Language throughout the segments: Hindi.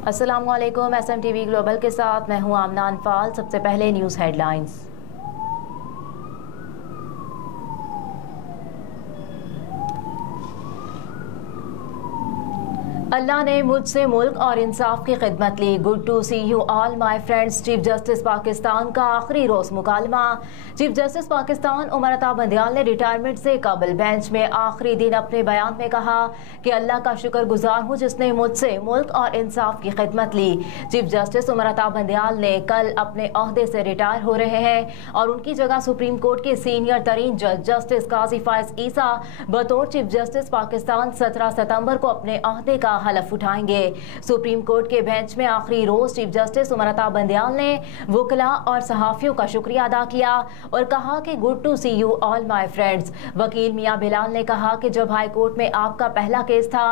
अस्सलामुअलैकुम, SMTV ग्लोबल के साथ मैं हूं आमना अनफाल। सबसे पहले न्यूज़ हेडलाइंस। अल्लाह ने मुझसे मुल्क और इंसाफ की खिदमत ली। Good to see you all my friends. Chief justice Pakistan का आखिरी रोज मुकालमा। चीफ जस्टिस पाकिस्तान उमर अता बंदियाल ने रिटायरमेंट से कबल बेंच में आखिरी दिन अपने बयान में कहा कि अल्लाह का शुक्रगुजार हूँ जिसने मुझसे मुल्क और इंसाफ की खिदमत ली। चीफ जस्टिस उमर अता बंदियाल ने कल अपने ओहदे से रिटायर हो रहे हैं और उनकी जगह सुप्रीम कोर्ट के सीनियर तरीन जज जस्टिस काजी फायज ईसा बतौर चीफ जस्टिस पाकिस्तान 17 सितंबर को अपने ओहदे का हलफ उठाएंगे। सुप्रीम कोर्ट के बेंच में आखिरी रोज चीफ जस्टिस उमर अता बंदियाल ने वकला और सहाफियों का शुक्रिया अदा किया और कहा कि good to see you all my friends. वकील मियां बिलाल ने कहा कि जब हाई कोर्ट में आपका पहला केस था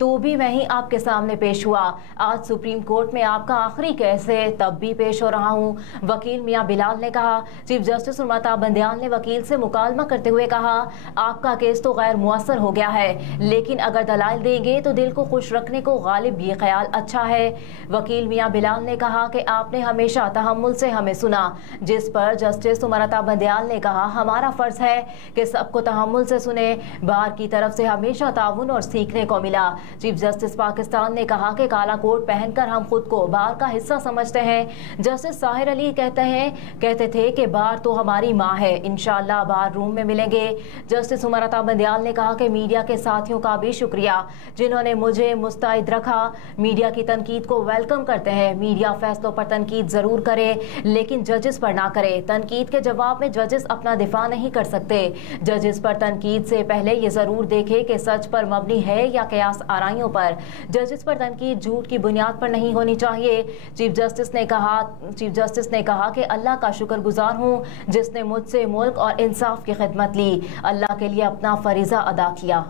तो भी मैं ही आपके सामने पेश हुआ। आज सुप्रीम कोर्ट में आपका आखिरी केस है, तब भी पेश हो रहा हूँ। वकील मियां बिलाल ने कहा। चीफ जस्टिस उमर अता बंदियाल ने वकील से मुकालमा करते हुए कहा, आपका केस तो गैर मुअस्सर हो गया है, लेकिन अगर दलाइल देंगे तो दिल को खुश रखने को गालिब ये ख्याल अच्छा है। वकील मियां बिलाल ने कहा कि आपने हमेशा तहम्मुल से हमें सुना, जिस पर जस्टिस उमर अता बंदियाल ने कहा, हमारा फर्ज है कि सबको तहम्मुल से सुने। बार की तरफ से हमेशा ताउन और सीखने को मिला। चीफ जस्टिस पाकिस्तान ने कहा कि काला कोट पहनकर हम खुद को बार का हिस्सा समझते हैं। जस्टिस साहिर अली कहते थे कि बार तो हमारी माँ है, इंशाअल्लाह बार रूम में मिलेंगे। जस्टिस उमर अता बंदियाल ने कहा कि मीडिया के साथियों का भी शुक्रिया जिन्होंने मुझे मुस्तैद रखा। मीडिया की तनकीद को वेलकम करते हैं। मीडिया फैसलों पर तनकीद जरूर करे लेकिन जजेस पर ना करे। तनकीद के जवाब में जजेस अपना दिफा नहीं कर सकते। जजेस पर तनकीद से पहले ये जरूर देखे कि सच पर मबनी है या कयास आराइयों पर। जजेस पर तनकीद झूठ की बुनियाद पर नहीं होनी चाहिए। चीफ जस्टिस ने कहा कि अल्लाह का शुक्रगुजार हूँ जिसने मुझसे मुल्क और इंसाफ की खिदमत ली, अल्लाह के लिए अपना फरीजा अदा किया।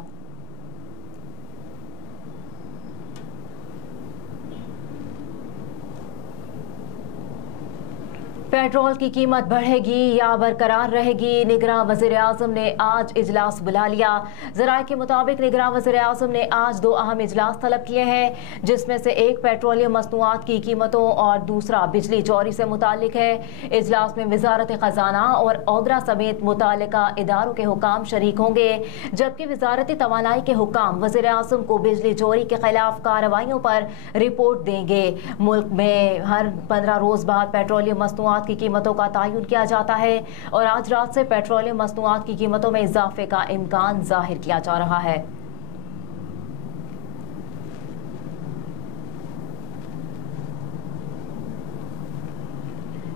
पेट्रोल की कीमत बढ़ेगी या बरकरार रहेगी? निगरां वज़ीर-ए-आज़म ने आज इजलास बुला लिया। ज़राए के मुताबिक निगरां वज़ीर-ए-आज़म ने आज दो अहम इजलास तलब किए हैं, जिसमें से एक पेट्रोलियम मसनूआत की कीमतों और दूसरा बिजली चोरी से मुतालिक है। इजलास में वजारत खजाना और औदरा समेत मुतालिका इदारों के हुकाम शरीक होंगे, जबकि वजारत तवानाई के हुकाम वज़ीर-ए-आज़म को बिजली चोरी के खिलाफ कार्रवाइयों पर रिपोर्ट देंगे। मुल्क में हर 15 रोज बाद पेट्रोलियम मसनूआत की कीमतों का तयन किया जाता है और आज रात से पेट्रोलियम मसनूआत की कीमतों में इजाफे का इम्कान जाहिर किया जा रहा है।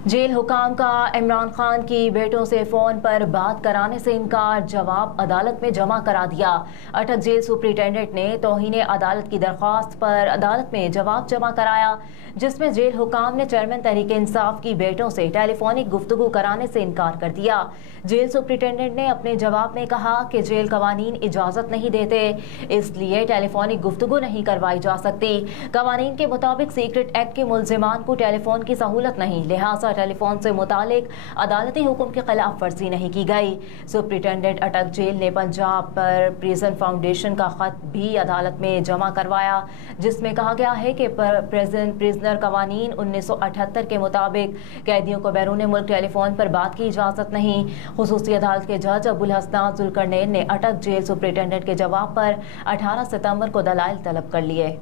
जेल हुकाम का इमरान खान की बेटों से फोन पर बात कराने से इनकार, जवाब अदालत में जमा करा दिया। अटक जेल सुप्रिंटेंडेंट ने तौहीन अदालत की दरख्वास्त पर अदालत में जवाब जमा कराया, जिसमें जेल हुकाम ने चेयरमैन तहरीक इंसाफ की बेटों से टेलीफोनिक गुफ्तगू कराने से इनकार कर दिया। जेल सुप्रिंटेंडेंट ने अपने जवाब में कहा कि जेल कवानीन इजाजत नहीं देते, इसलिए टेलीफोनिक गुफ्तगू नहीं करवाई जा सकती। कवानीन के मुताबिक सीक्रेट एक्ट के मुल्जिमान को टेलीफोन की सहूलत नहीं, लिहाजा टेलीफोन से मुतालिक अदालती हुक्म की खिलाफ वर्जी नहीं की गई। सुप्रिंटेंडेंट अटक जेल ने पंजाब पर प्रिजन फाउंडेशन का खत भी अदालत में जमा करवाया, जिसमें कहा गया है कि प्रिजनर कवानीन 1978 के मुताबिक कैदियों को बैरून मुल्क टेलीफोन पर बात की इजाजत नहीं। खुसूसी अदालत के जज अबुल हसनात जुल्करनैन ने अटक जेल सुप्रिंटेंडेंट के जवाब पर 18 सितंबर को दलाइल तलब कर लिए।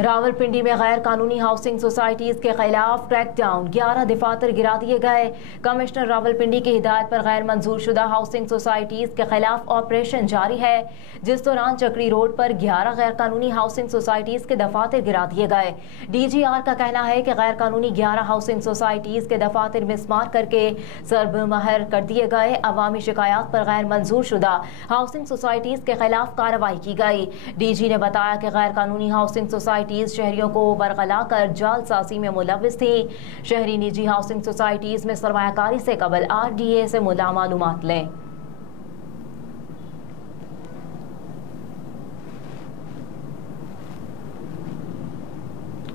रावलपिंडी में गैर कानूनी हाउसिंग सोसाइटीज के खिलाफ क्रैकडाउन, 11 दफातर गिरा दिए गए। कमिश्नर रावलपिंडी की हिदायत पर गैर मंजूर शुदा हाउसिंग सोसाइटीज के खिलाफ ऑपरेशन जारी है, जिस दौरान चक्री रोड पर 11 गैर कानूनी हाउसिंग सोसाइटीज के दफातर गिरा दिए गए। DGR का कहना है कि गैर कानूनी 11 हाउसिंग सोसाइटीज के दफातर मिसमार करके सरबमहर कर दिए गए। अवामी शिकायत पर गैर मंजूर शुदा हाउसिंग सोसाइटीज के खिलाफ कार्रवाई की गई। DG ने बताया कि गैर कानूनी हाउसिंग सोसाइटी शहरियों को बरगला कर जालसाजी में मुलविस थी। शहरी निजी हाउसिंग सोसाइटीज में सरमायाकारी से कबल RDA से मालूमात लें।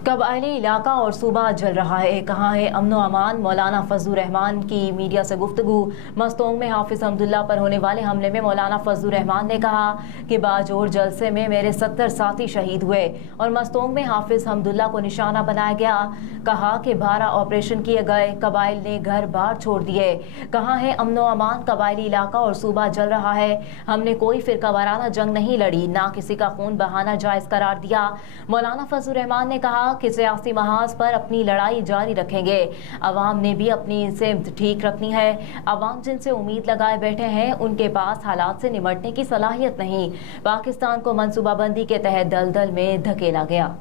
कबायली इलाका और सूबा जल रहा है, कहाँ है अमन व अमान। मौलाना फजलुर रहमान की मीडिया से गुफ्तगू। मस्तोंग में हाफिज हमदुल्ला पर होने वाले हमले में मौलाना फजलुर रहमान ने कहा कि बाजोर जलसे में मेरे 70 साथी शहीद हुए और मस्तोंग में हाफिज हमदुल्ला को निशाना बनाया गया। कहा कि 12 ऑपरेशन किए गए, कबाइल ने घर बार छोड़ दिए। कहाँ है अमन व अमान। कबायली इलाका और सूबा जल रहा है। हमने कोई फिरका वाराना जंग नहीं लड़ी, ना किसी का खून बहाना जायज करार दिया। मौलाना फजलुर रहमान ने कहा कि सियासी महाज पर अपनी लड़ाई जारी रखेंगे। अवाम ने भी अपनी सिमत ठीक रखनी है। अवाम जिनसे उम्मीद लगाए बैठे हैं उनके पास हालात से निपटने की सलाहियत नहीं। पाकिस्तान को मनसूबाबंदी के तहत दलदल में धकेला गया।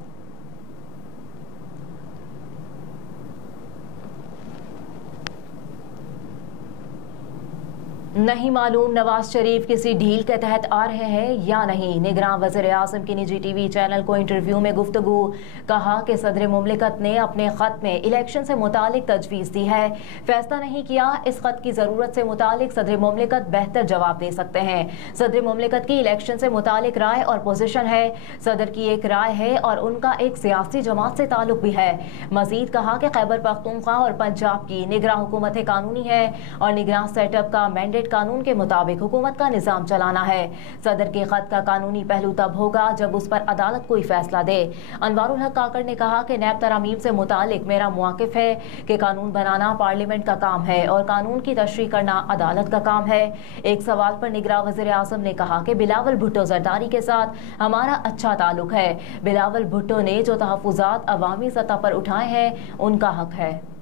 नहीं मालूम नवाज शरीफ किसी डील के तहत आ रहे हैं या नहीं। निगरान वज़ीर आज़म की निजी टीवी चैनल को इंटरव्यू में गुफ्तगू। कहा कि सदर मुमलिकत ने अपने खत में इलेक्शन से मुतालिक तजवीज़ दी है, फैसला नहीं किया। इस खत की ज़रूरत से मुतालिक सदर मुमलिकत बेहतर जवाब दे सकते हैं। सदर मुमलिकत की इलेक्शन से मुतालिक राय और पोजीशन है। सदर की एक राय है और उनका एक सियासी जमात से ताल्लुक भी है। मजीद कहा कि खैबर पख्तूनख्वा और पंजाब की निगरान हुकूमतें कानूनी है और निगरान सेटअप का मैंडेट कानून के मुताबिक हुकूमत का निजाम चलाना है। सदर के खत का कानूनी पहलू तब होगा जब उस पर अदालत कोई फैसला दे। अनवारुल हक काकड़ ने कहा कि नैब तरामीम से मुतालिक मेरा मुआकिफ है कि कानून बनाना पार्लियामेंट का काम है और कानून की तशरीह करना अदालत का काम है। एक सवाल पर निगरान वज़ीर आज़म ने कहा कि बिलावल भुट्टो जरदारी के साथ हमारा अच्छा ताल्लुक है। बिलावल भुट्टो ने जो तहफ़्फ़ुज़ात अवामी सतह पर उठाए हैं उनका हक है।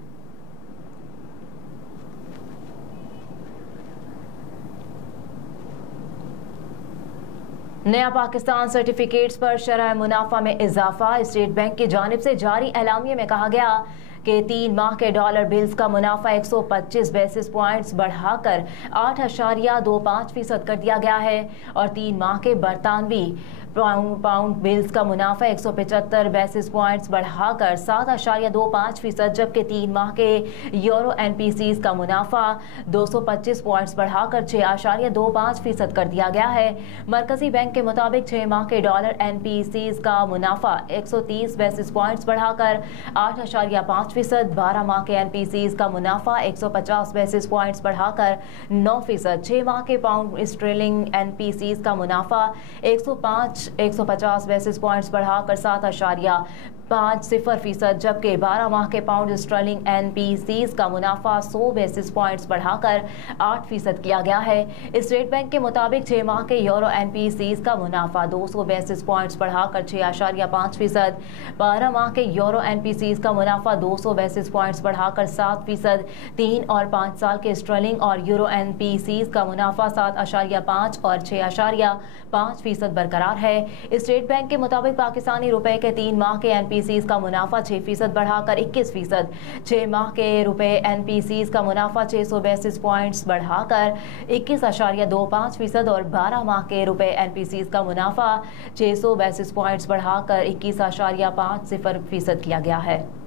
नया पाकिस्तान सर्टिफिकेट्स पर शरह मुनाफा में इजाफा। स्टेट बैंक की जानिब से जारी एलामिये में कहा गया कि 3 माह के डॉलर बिल्स का मुनाफा 125 बेसिस पॉइंट्स बढ़ाकर 8.25% कर दिया गया है और 3 माह के बरतानवी पाउंड बिल्स का मुनाफा 175 बेसिस पॉइंट्स बढ़ाकर 7.25%, जबकि 3 माह के यूरो NPCs का मुनाफा 225 पॉइंट्स बढ़ाकर 6.25% कर दिया गया है। मरकजी बैंक के मुताबिक 6 माह के डॉलर NPCs का मुनाफा 130 बेसिस पॉइंट्स बढ़ाकर 8.5%, 12 माह के NPCs का मुनाफा 150 बेसिस पॉइंट्स बढ़ाकर 9%, 6 माह के पाउंड स्टर्लिंग NPCs का मुनाफा 150 बेसिस पॉइंट्स बढ़ाकर 7.50%, जबकि 12 माह के पाउंड स्टर्लिंग NPCs का मुनाफा 100 बेसिस पॉइंट्स बढ़ाकर 8% किया गया है। स्टेट बैंक के मुताबिक 6 माह के यूरो NPCs का मुनाफा 200 बेसिस पॉइंट्स बढ़ाकर 6.5%, 12 माह के यूरो NPCs का मुनाफा 200 बेसिस पॉइंट्स बढ़ाकर 7%, 3 और 5 साल के स्टर्लिंग और यूरो NPCs का मुनाफा 7.5 और 6.5% बरकरार है। स्टेट बैंक के मुताबिक पाकिस्तानी रुपए के 3 माह के NPCs का मुनाफा 6% बढ़ाकर 21%, 6 माह के रुपए NPCs का मुनाफा 600 बेसिस पॉइंट्स बढ़ाकर 21.25% और 12 माह के रुपए NPCs का मुनाफा 600 बेसिस पॉइंट्स बढ़ाकर 21.50% किया गया है।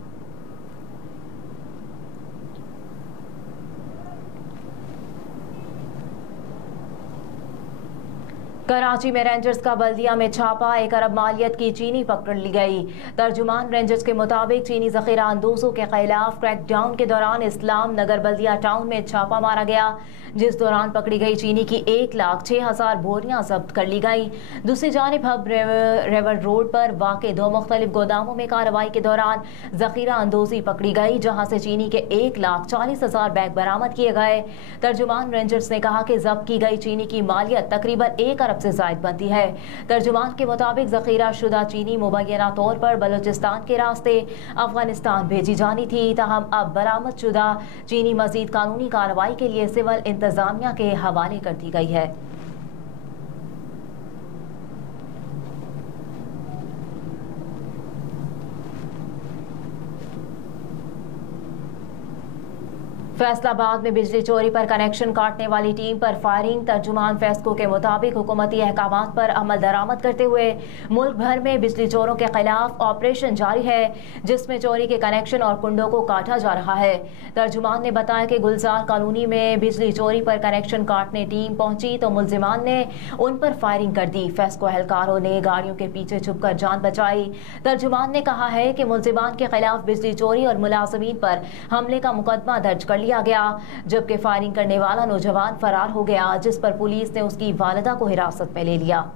कराची में रेंजर्स का बल्दिया में छापा, 1 अरब मालियत की चीनी पकड़ ली गई। तर्जुमान रेंजर्स के मुताबिक चीनी जखीरा अंदोजों के खिलाफ क्रैकडाउन के दौरान इस्लाम नगर बल्दिया टाउन में छापा मारा गया, जिस दौरान पकड़ी गई चीनी की 1,06,000 बोरियां जब्त कर ली गई। दूसरी जानिब हब रेवर रोड पर वाक़े 2 मुख्तलिफ गोदामों में कार्रवाई के दौरान जखीरा अंदोजी पकड़ी गई, जहां से चीनी के 1,40,000 बैग बरामद किए गए। तर्जुमान रेंजर्स ने कहा कि जब्त की गई चीनी की मालियत तकरीबन 1 अरब से जायद बनती है। तर्जुमान के मुताबिक जखीरा शुदा चीनी मुबैना तौर पर बलोचिस्तान के रास्ते अफगानिस्तान भेजी जानी थी, ताहम अब बरामद शुदा चीनी मजीद कानूनी कार्रवाई के लिए सिविल इंतजामिया के हवाले कर दी गई है। फैसलाबाद में बिजली चोरी पर कनेक्शन काटने वाली टीम पर फायरिंग। तर्जुमान फेस्को के मुताबिक हुकूमती अहकामात पर अमल दरामद करते हुए मुल्क भर में बिजली चोरों के खिलाफ ऑपरेशन जारी है, जिसमें चोरी के कनेक्शन और कुंडों को काटा जा रहा है। तर्जुमान ने बताया कि गुलजार कॉलोनी में बिजली चोरी पर कनेक्शन काटने टीम पहुंची तो मुलजिमान ने उन पर फायरिंग कर दी। फेस्को एहलकारों ने गाड़ियों के पीछे छुपकर जान बचाई। तर्जुमान ने कहा है कि मुलजिमान के खिलाफ बिजली चोरी और मुलाजमीन पर हमले का मुकदमा दर्ज कर लिया गया, जबकि फायरिंग करने वाला नौजवान फरार हो गया, जिस पर पुलिस ने उसकी वालिदा को हिरासत में ले लिया।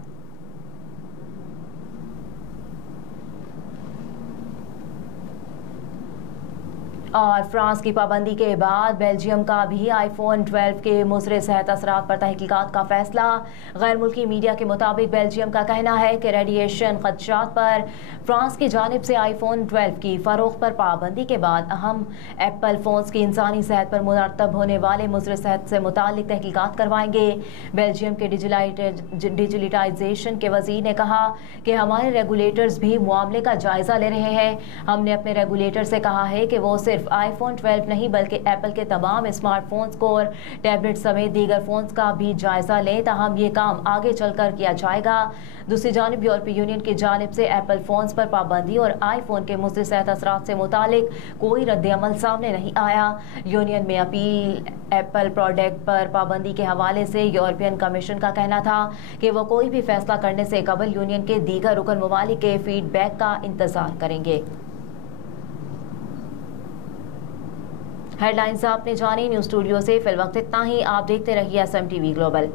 और फ्रांस की पाबंदी के बाद बेल्जियम का भी आईफोन 12 के मुज़र सेहत असरात पर तहकीकात का फैसला। गैर मुल्की मीडिया के मुताबिक बेल्जियम का कहना है कि रेडिएशन खदशात पर फ्रांस की जानिब से आईफोन 12 की फरोख्त पर पाबंदी के बाद अहम एप्पल फ़ोन्स की इंसानी सेहत पर मुरतब होने वाले मुज़र सेहत से मुतालिक तहकीकात करवाएंगे। बेल्जियम के डिजिटलाइजेशन के वज़ीर ने कहा कि हमारे रेगुलेटर्स भी मामले का जायज़ा ले रहे हैं। हमने अपने रेगुलेटर से कहा है कि वो सिर्फ आईफोन 12 नहीं बल्कि एप्पल के तमाम स्मार्टफोन्स को और टैबलेट समेत दीगर फोन्स का भी जायजा लें, ताहम ये काम आगे चलकर किया जाएगा। दूसरी जानिब यूरोपीय यूनियन की जानिब से एप्पल फोन्स पर पाबंदी और आईफोन के मुज़र सेहत असरात से मुतालिक कोई रद्द-ए-अमल सामने नहीं आया। यूनियन में अपील एप्पल प्रोडक्ट पर पाबंदी के हवाले से यूरोपियन कमीशन का कहना था कि वो कोई भी फैसला करने से कबल यूनियन के दीगर रुकन ममालिक के फीडबैक का इंतजार करेंगे। हेडलाइंस आपने जानी। न्यूज़ स्टूडियो से फिल वक्त इतना ही। आप देखते रहिए SMTV ग्लोबल।